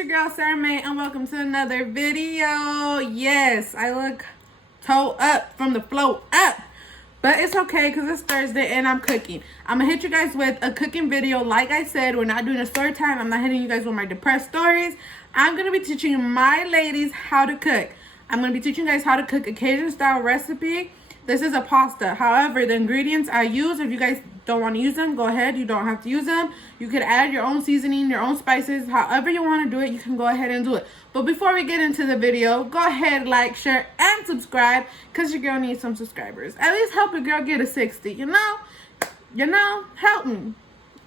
your girl Sarah May, and welcome to another video. Yes, I look toe up from the flow up, but it's okay because it's Thursday and I'm cooking. I'm gonna hit you guys with a cooking video. Like I said, we're not doing a story time. I'm not hitting you guys with my depressed stories. I'm gonna be teaching my ladies how to cook. I'm gonna be teaching you guys how to cook a Cajun style recipe. This is a pasta. However, the ingredients I use, if you guys don't want to use them, go ahead. You don't have to use them. You could add your own seasoning, your own spices. However you want to do it, you can go ahead and do it. But before we get into the video, go ahead, like, share, and subscribe, because your girl needs some subscribers. At least help a girl get a 60, you know? Help me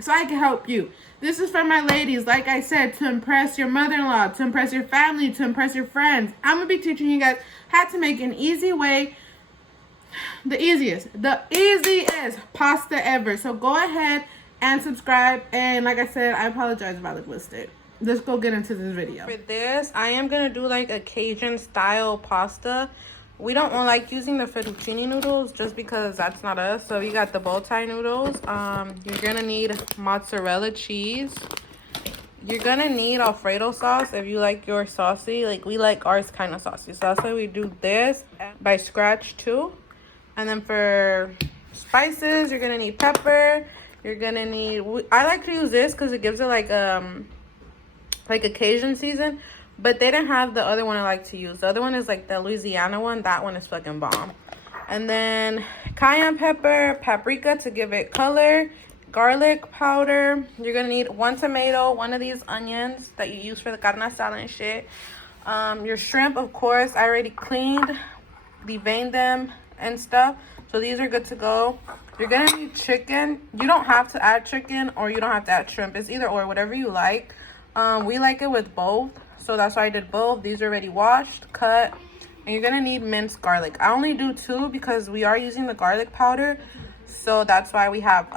so I can help you. This is for my ladies, like I said, to impress your mother-in-law, to impress your family, to impress your friends. I'm going to be teaching you guys how to make an easy way, the easiest pasta ever. So go ahead and subscribe, and like I said, I apologize if I look listed. Let's go get into this video. For this, I am gonna do like a Cajun style pasta. We don't like using the fettuccine noodles just because that's not us. So you got the bow tie noodles. You're gonna need mozzarella cheese. You're gonna need Alfredo sauce if you like your saucy. Like, we like ours kind of saucy, so that's why we do this by scratch too. And then for spices, you're gonna need pepper. You're gonna need, I like to use this because it gives it like a Cajun season, but they didn't have the other one I like to use. The other one is like the Louisiana one. That one is fucking bomb. And then cayenne pepper, paprika to give it color, garlic powder. You're gonna need 1 tomato, 1 of these onions that you use for the carne asada and shit. Your shrimp, of course, I already cleaned, deveined them and stuff, so these are good to go. You're gonna need chicken. You don't have to add chicken, or you don't have to add shrimp. It's either or, whatever you like. We like it with both, so that's why I did both. These are already washed, cut. And you're gonna need minced garlic. I only do 2 because we are using the garlic powder, so that's why we have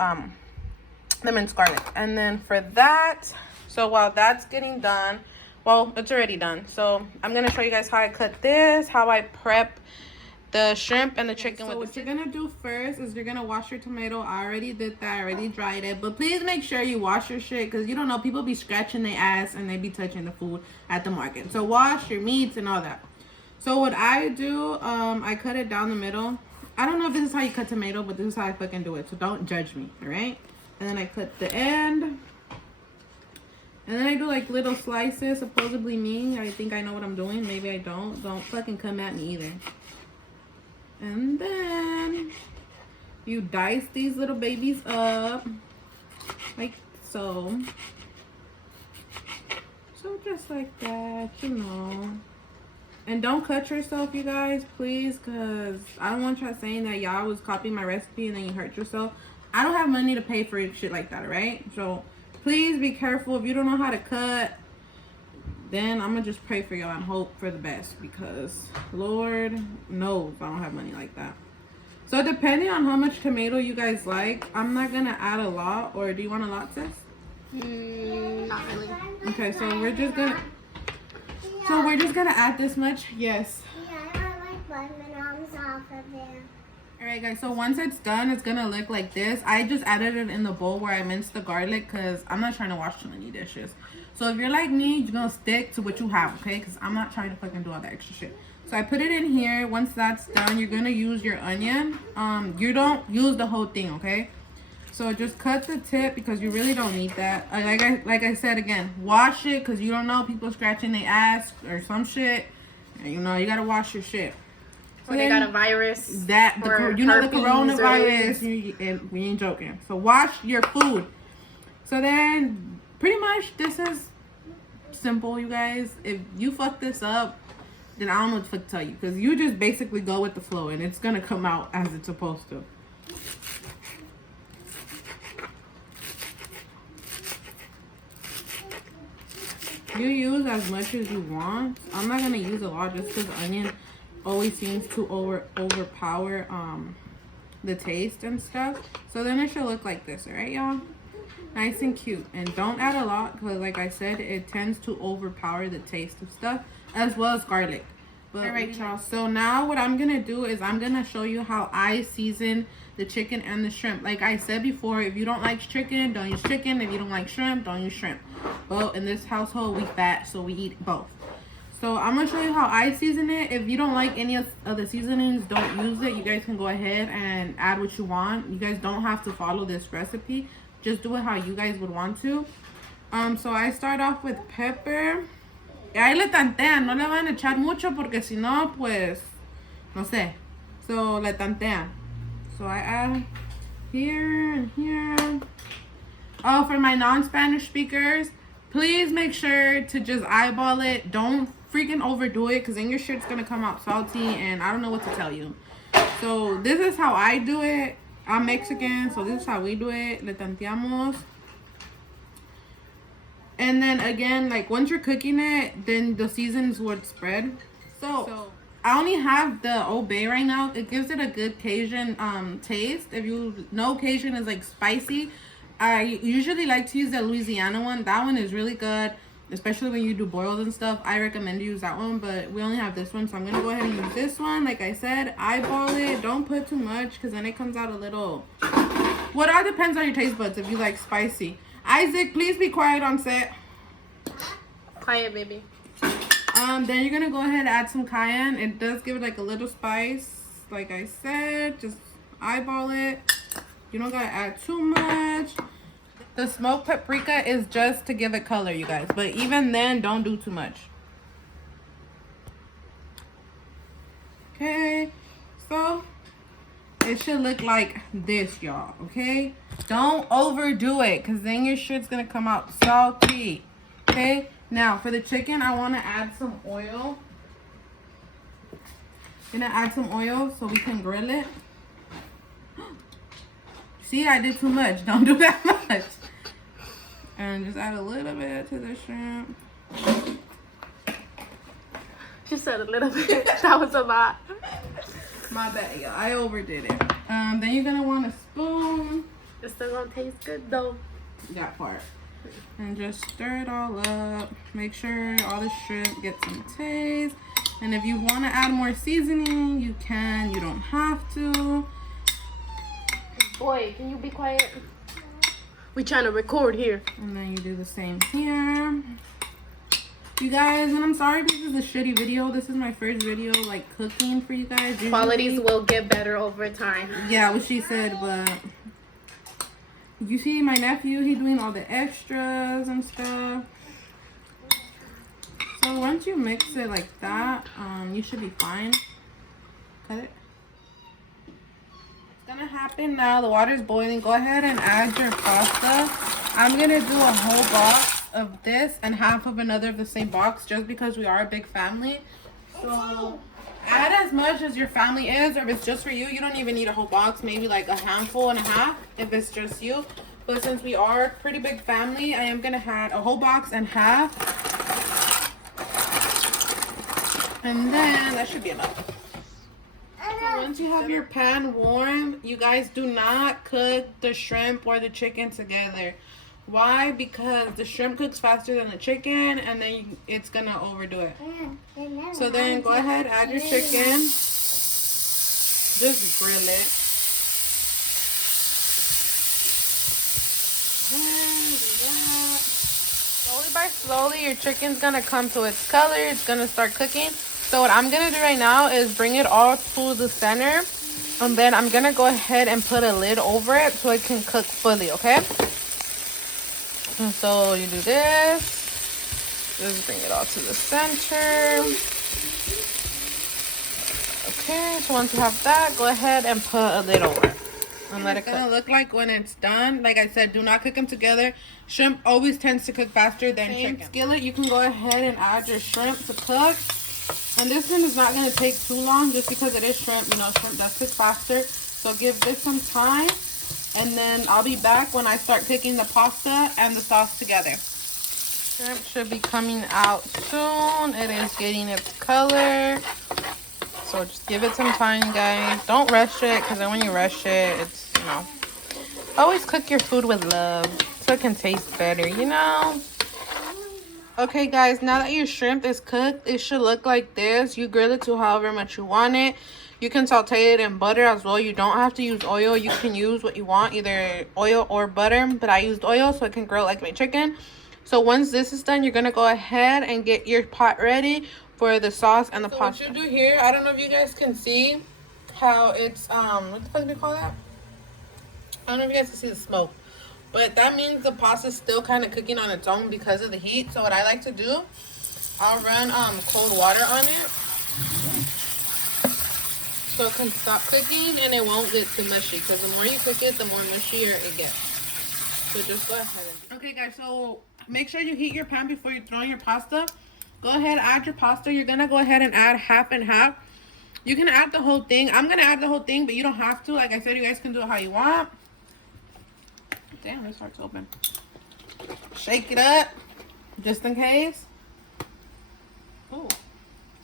the minced garlic. And then for that, so while that's getting done, well, it's already done, so I'm gonna show you guys how I cut this, how I prep the shrimp and the chicken. So what you're gonna do first is you're gonna wash your tomato. I already did that. I already dried it, but please make sure you wash your shit, because you don't know, people be scratching their ass and they be touching the food at the market. So wash your meats and all that. So what I do, I cut it down the middle. I don't know if this is how you cut tomato, but this is how I fucking do it, so don't judge me, all right? And then I cut the end, and then I do like little slices. Supposedly me, I think I know what I'm doing. Maybe I don't fucking come at me either. And then you dice these little babies up like so. So just like that, you know. And don't cut yourself, you guys, please, because I don't want y'all saying that y'all was copying my recipe and then you hurt yourself. I don't have money to pay for shit like that, right? So please be careful. If you don't know how to cut, then I'm gonna just pray for y'all and hope for the best, because Lord knows I don't have money like that. So depending on how much tomato you guys like, I'm not gonna add a lot. Or do you want a lot, sis? Not really. Okay, so we're just gonna add this much. Yes. Yeah, I like bananas off of there. Alright guys, so once it's done, it's gonna look like this. I just added it in the bowl where I minced the garlic, because I'm not trying to wash too many dishes. So if you're like me, you're gonna stick to what you have, okay? Because I'm not trying to fucking do all that extra shit. So I put it in here. Once that's done, you're gonna use your onion. You don't use the whole thing, okay? So just cut the tip, because you really don't need that. Like I said again, wash it, because you don't know, people scratching their ass or some shit. And, you know, you gotta wash your shit. Or they got a virus. The coronavirus. And we ain't joking. So wash your food. So then, pretty much, this is simple, you guys. If you fuck this up, then I don't know what the fuck to tell you, because you just basically go with the flow, and it's gonna come out as it's supposed to. You use as much as you want. I'm not gonna use a lot just because onion always seems to overpower the taste and stuff. So then it should look like this, all right, y'all? Nice and cute. And don't add a lot, because like I said, it tends to overpower the taste of stuff, as well as garlic. But, all right, y'all. So now what I'm gonna do is I'm gonna show you how I season the chicken and the shrimp. Like I said before, if you don't like chicken, don't use chicken. If you don't like shrimp, don't use shrimp. Well, in this household, we fat, so we eat both. So I'm gonna show you how I season it. If you don't like any of the seasonings, don't use it. You guys can go ahead and add what you want. You guys don't have to follow this recipe. Just do it how you guys would want to. So I start off with pepper. Ahí le tantean, no le van a echar mucho porque si no, pues, no sé. So le tantean. So I add here and here. Oh, for my non-Spanish speakers, please make sure to just eyeball it. Don't freaking overdo it because then your shit's gonna come out salty and I don't know what to tell you. So this is how I do it. I'm Mexican, so this is how we do it. Le tanteamos. And then again, like once you're cooking it, then the seasons would spread. So I only have the Old Bay right now. It gives it a good Cajun taste. If you know Cajun is like spicy, I usually like to use the Louisiana one. That one is really good, especially when you do boils and stuff. I recommend to use that one, but we only have this one, so I'm gonna go ahead and use this one. Like I said, eyeball it. Don't put too much because then it comes out a little. Well, it all depends on your taste buds if you like spicy. Isaac, please be quiet on set. Quiet, baby. Then you're gonna go ahead and add some cayenne. It does give it like a little spice. Like I said, just eyeball it. You don't gotta add too much. The smoked paprika is just to give it color, you guys. But even then, don't do too much. Okay, so it should look like this, y'all. Okay, don't overdo it because then your shit's gonna come out salty. Okay, now for the chicken, I want to add some oil. Gonna add some oil so we can grill it. See, I did too much. Don't do that much. And just add a little bit to the shrimp. She said a little bit. That was a lot. My bad, y'all. I overdid it. Then you're gonna want a spoon. It's still gonna taste good though. That part. And just stir it all up. Make sure all the shrimp gets some taste. And if you want to add more seasoning, you can. You don't have to. Boy, can you be quiet? We trying to record here. And then you do the same here. You guys, and I'm sorry this is a shitty video. This is my first video like cooking for you guys. Usually, qualities will get better over time. Yeah, what she said, but you see my nephew, he doing all the extras and stuff. So once you mix it like that, you should be fine. Cut it. It's gonna happen now. The water's boiling. Go ahead and add your pasta. I'm gonna do a whole box of this and half of another of the same box just because we are a big family. So add as much as your family is, or if it's just for you, you don't even need a whole box, maybe like a handful and a half if it's just you. But since we are a pretty big family, I am gonna add a whole box and half. And then that should be enough. So once you have your pan warm, you guys do not cook the shrimp or the chicken together. Why? Because the shrimp cooks faster than the chicken and then it's gonna overdo it. So then go ahead, add your chicken. Just grill it. Slowly by slowly, your chicken's gonna come to its color. It's gonna start cooking. So what I'm gonna do right now is bring it all to the center. And then I'm gonna go ahead and put a lid over it so it can cook fully, okay? And so you do this, just bring it all to the center. Okay, so once you have that, go ahead and put a lid over it and let it cook. It's gonna look like when it's done. Like I said, do not cook them together. Shrimp always tends to cook faster than chicken. Skillet, you can go ahead and add your shrimp to cook. And this one is not gonna take too long just because it is shrimp. You know, shrimp does cook faster. So give this some time. And then I'll be back when I start cooking the pasta and the sauce together. Shrimp should be coming out soon. It is getting its color. So just give it some time, guys. Don't rush it, because then when you rush it, it's, you know. Always cook your food with love so it can taste better, you know. Okay, guys, now that your shrimp is cooked, it should look like this. You grill it to however much you want it. You can saute it in butter as well. You don't have to use oil. You can use what you want, either oil or butter. But I used oil so it can grill like my chicken. So once this is done, you're going to go ahead and get your pot ready for the sauce and the pasta. What you do here, I don't know if you guys can see how it's, what the fuck do you call that? I don't know if you guys can see the smoke. But that means the pasta's still kind of cooking on its own because of the heat. So what I like to do, I'll run cold water on it. So it can stop cooking and it won't get too mushy. Because the more you cook it, the more mushier it gets. So just go ahead and... Okay, guys, so make sure you heat your pan before you throw in your pasta. Go ahead, add your pasta. You're going to go ahead and add half and half. You can add the whole thing. I'm going to add the whole thing, but you don't have to. Like I said, you guys can do it how you want. Damn, this heart's open. Shake it up, just in case. Ooh.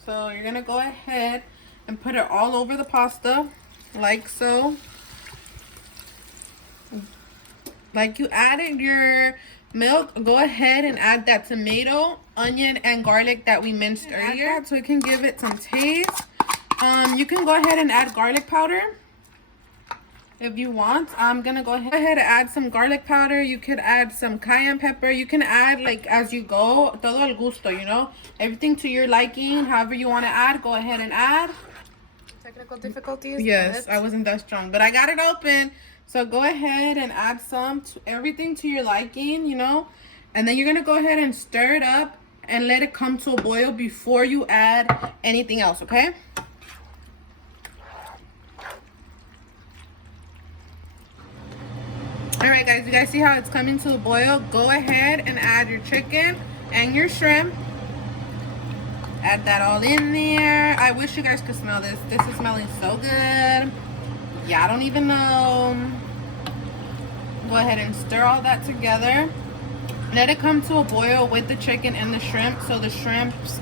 So you're going to go ahead and put it all over the pasta, like so. Like you added your milk, go ahead and add that tomato, onion, and garlic that we minced earlier. So it can give it some taste. You can go ahead and add garlic powder if you want. I'm gonna go ahead and add some garlic powder. You could add some cayenne pepper. You can add like as you go, todo al gusto, you know, everything to your liking. However you want to add, go ahead and add. Technical difficulties. Yes, I wasn't that strong, but I got it open. So go ahead and add everything to your liking, you know, and then you're gonna go ahead and stir it up and let it come to a boil before you add anything else, okay? Alright guys, you guys see how it's coming to a boil? Go ahead and add your chicken and your shrimp. Add that all in there. I wish you guys could smell this. This is smelling so good. Yeah, I don't even know. Go ahead and stir all that together. Let it come to a boil with the chicken and the shrimp. So the shrimp's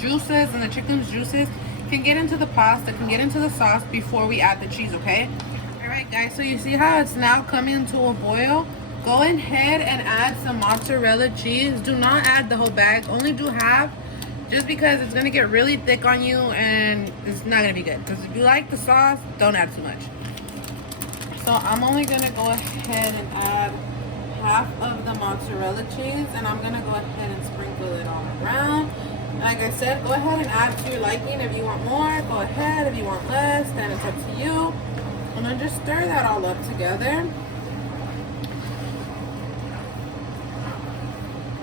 juices and the chicken's juices can get into the pasta, can get into the sauce before we add the cheese, okay? Alright guys, so you see how it's now coming to a boil? Go ahead and add some mozzarella cheese. Do not add the whole bag, only do half, just because it's going to get really thick on you and it's not going to be good. Because if you like the sauce, don't add too much. So I'm only going to go ahead and add half of the mozzarella cheese, and I'm going to go ahead and sprinkle it all around. Like I said, go ahead and add to your liking. If you want more, go ahead. If you want less, then it's up to you. And then just stir that all up together.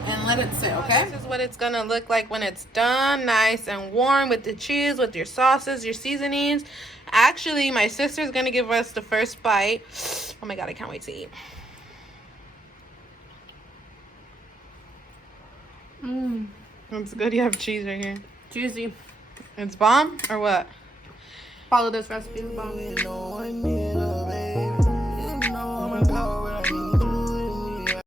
And let it sit, okay? This is what it's gonna look like when it's done. Nice and warm with the cheese, with your sauces, your seasonings. Actually, my sister's gonna give us the first bite. Oh my God, I can't wait to eat. Mmm. That's good. You have cheese right here. Juicy. It's bomb or what? Follow this recipe. It's bomb.